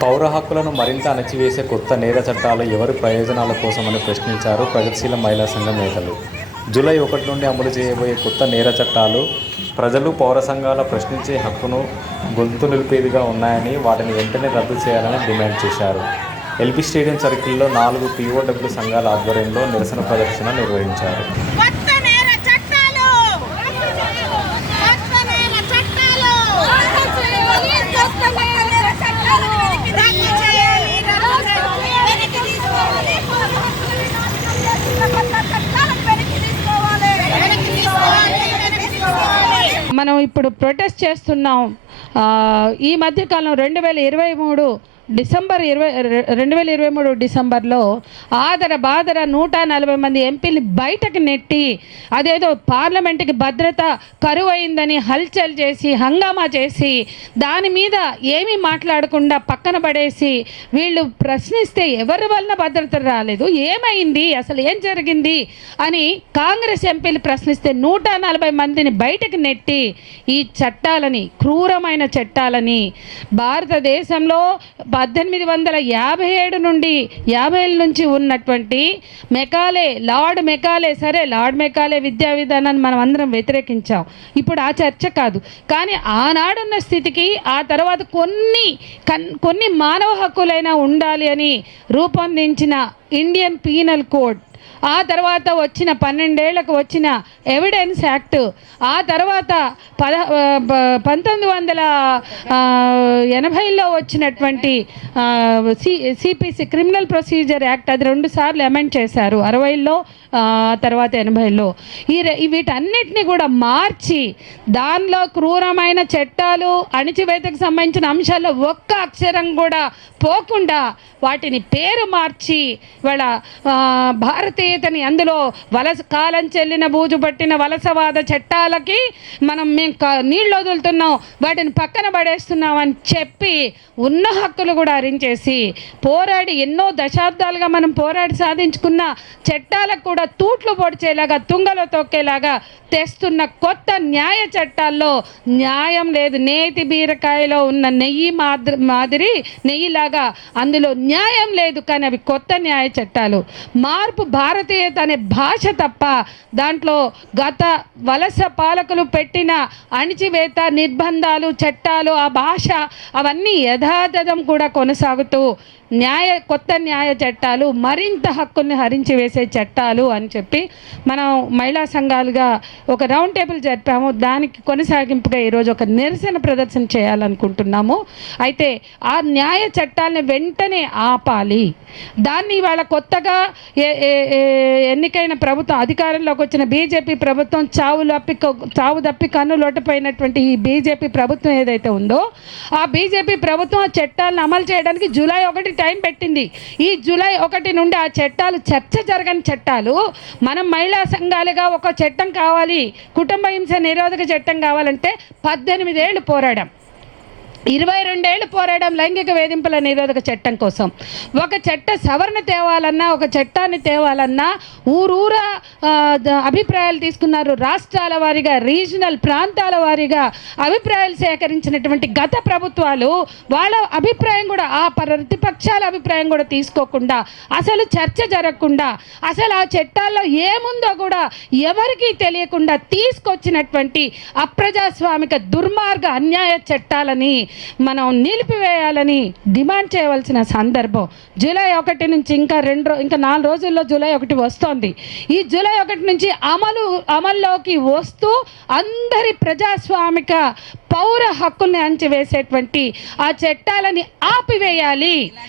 పౌర హక్కులను మరింత అణచివేసే కొత్త నేర చట్టాలు ఎవరి ప్రయోజనాల కోసమని ప్రశ్నించారు ప్రగతిశీల మహిళా సంఘం నేతలు. జూలై ఒకటి నుండి అమలు చేయబోయే కొత్త నేర చట్టాలు ప్రజలు పౌర సంఘాల ప్రశ్నించే హక్కును గొంతు నిలిపేదిగా ఉన్నాయని వాటిని వెంటనే రద్దు చేయాలని డిమాండ్ చేశారు. ఎల్బీ స్టేడియం సర్కిల్లో నాలుగు పీఓడబ్ల్యూ సంఘాల ఆధ్వర్యంలో నిరసన ప్రదర్శన నిర్వహించారు కొత్త నేర చట్టాలు కొత్త నేర చట్టాలు రద్దు చేయాలి రద్దు చేయాలి వెనక్కి తీసుకోవాలి వెనక్కి తీసుకోవాలి వెనక్కి తీసుకోవాలి వెనక్కి తీసుకోవాలి మనం ఇప్పుడు ప్రొటెస్ట్ చేస్తున్నాం. ఈ మధ్యకాలం రెండు వేల ఇరవై మూడు డిసెంబర్ ఇరవై రెండు వేల ఇరవై మూడు డిసెంబర్లో ఆదర బాదర నూట నలభై మంది ఎంపీని బయటకు నెట్టి అదేదో పార్లమెంటుకి భద్రత కరువైందని హల్చల్ చేసి హంగామా చేసి దాని మీద ఏమీ మాట్లాడకుండా పక్కన పడేసి వీళ్ళు ప్రశ్నిస్తే ఎవరి వలన భద్రత రాలేదు? ఏమైంది? అసలు ఏం జరిగింది? అని కాంగ్రెస్ ఎంపీలు ప్రశ్నిస్తే నూట నలభై మందిని బయటకు నెట్టి ఈ చట్టాలని క్రూరమైన చట్టాలని భారతదేశంలో పద్దెనిమిది వందల యాభై ఏడు నుండి యాభై ఏళ్ళ నుంచి ఉన్నటువంటి మెకాలే లార్డ్ మెకాలే సరే లార్డ్ మెకాలే విద్యా విధానాన్ని మనం అందరం వ్యతిరేకించాం. ఇప్పుడు ఆ చర్చ కాదు. కానీ ఆనాడున్న స్థితికి ఆ తర్వాత కొన్ని కన్ కొన్ని మానవ హక్కులైనా ఉండాలి అని రూపొందించిన ఇండియన్ పీనల్ కోడ్ ఆ తర్వాత వచ్చిన పన్నెండేళ్ళకు వచ్చిన ఎవిడెన్స్ యాక్ట్ ఆ తర్వాత పద ప- పంతొమ్మిది వందల ఎనభైలో వచ్చినటువంటి C CPC criminal procedure act అది రెండు సార్లు అమెండ్ చేశారు. అరవైలో తర్వాత ఎనభైలో. ఈ వీటన్నిటిని కూడా మార్చి దానిలో క్రూరమైన చట్టాలు అణిచివేతకు సంబంధించిన అంశాల్లో ఒక్క అక్షరం కూడా పోకుండా వాటిని పేరు మార్చి వాళ్ళ భారత భారతీయతని అందులో వలస కాలం చెల్లిన బూజు పట్టిన వలసవాద చట్టాలకి మనం మేము నీళ్ళు వదులుతున్నాం వాటిని పక్కన పడేస్తున్నాం అని చెప్పి ఉన్న హక్కులు కూడా అరించేసి పోరాడి ఎన్నో దశాబ్దాలుగా మనం పోరాడి సాధించుకున్న చట్టాలకు కూడా తూట్లు పొడిచేలాగా తుంగలో తొక్కేలాగా తెస్తున్న కొత్త న్యాయ చట్టాల్లో న్యాయం లేదు. నేతి బీరకాయలో ఉన్న నెయ్యి మాదిరి మాదిరి నెయ్యిలాగా అందులో న్యాయం లేదు కానీ అవి కొత్త న్యాయ చట్టాలు. మార్పు భారతీయత అనే భాష తప్ప దాంట్లో గత వలస పాలకులు పెట్టిన అణిచివేత నిర్బంధాలు చట్టాలు ఆ భాష అవన్నీ యథాతథం కూడా కొనసాగుతూ న్యాయ కొత్త న్యాయ చట్టాలు మరింత హక్కుల్ని హరించి వేసే చట్టాలు అని చెప్పి మనం మహిళా సంఘాలుగా ఒక రౌండ్ టేబుల్ జరిపాము. దానికి కొనసాగింపుగా ఈరోజు ఒక నిరసన ప్రదర్శన చేయాలనుకుంటున్నాము. అయితే ఆ న్యాయ చట్టాలని వెంటనే ఆపాలి. దాన్ని ఇవాళ కొత్తగా ఏ- ఎన్నికైన ప్రభుత్వం అధికారంలోకి వచ్చిన బీజేపీ ప్రభుత్వం చావు లప్పి చావు తప్పి కన్ను లోటపోయినటువంటి ఈ బీజేపీ ప్రభుత్వం ఏదైతే ఉందో ఆ బీజేపీ ప్రభుత్వం ఆ చట్టాలను అమలు చేయడానికి జూలై ఒకటి టైం పెట్టింది. ఈ జూలై ఒకటి నుండి ఆ చట్టాలు చర్చ జరగని చట్టాలు మనం మహిళా సంఘాలుగా ఒక చట్టం కావాలి కుటుంబ హింస నిరోధక చట్టం కావాలంటే పద్దెనిమిది ఏళ్ళు పోరాడాం. ఇరవై రెండేళ్ళు పోరాటం లైంగిక వేధింపుల నిరోధక చట్టం కోసం. ఒక చట్ట సవరణ తేవాలన్నా ఒక చట్టాన్ని తేవాలన్నా ఊరూరా అభిప్రాయాలు తీసుకున్నారు. రాష్ట్రాల వారీగా రీజనల్ ప్రాంతాల వారీగా అభిప్రాయాలు సేకరించినటువంటి గత ప్రభుత్వాలు వాళ్ళ అభిప్రాయం కూడా ఆ ప్రతిపక్షాల అభిప్రాయం కూడా తీసుకోకుండా అసలు చర్చ జరగకుండా అసలు ఆ చట్టాల్లో ఏముందో కూడా ఎవరికీ తెలియకుండా తీసుకొచ్చినటువంటి అప్రజాస్వామిక దుర్మార్గ అన్యాయ చట్టాలని మనం నిలిపివేయాలని డిమాండ్ చేయవలసిన సందర్భం. జూలై ఒకటి నుంచి ఇంకా రెండు ఇంకా నాలుగు రోజుల్లో జూలై ఒకటి వస్తోంది. ఈ జూలై ఒకటి నుంచి అమలు అమల్లోకి వస్తూ అందరి ప్రజాస్వామిక పౌర హక్కుల్ని అంచివేసేటువంటి ఆ చట్టాలని ఆపివేయాలి.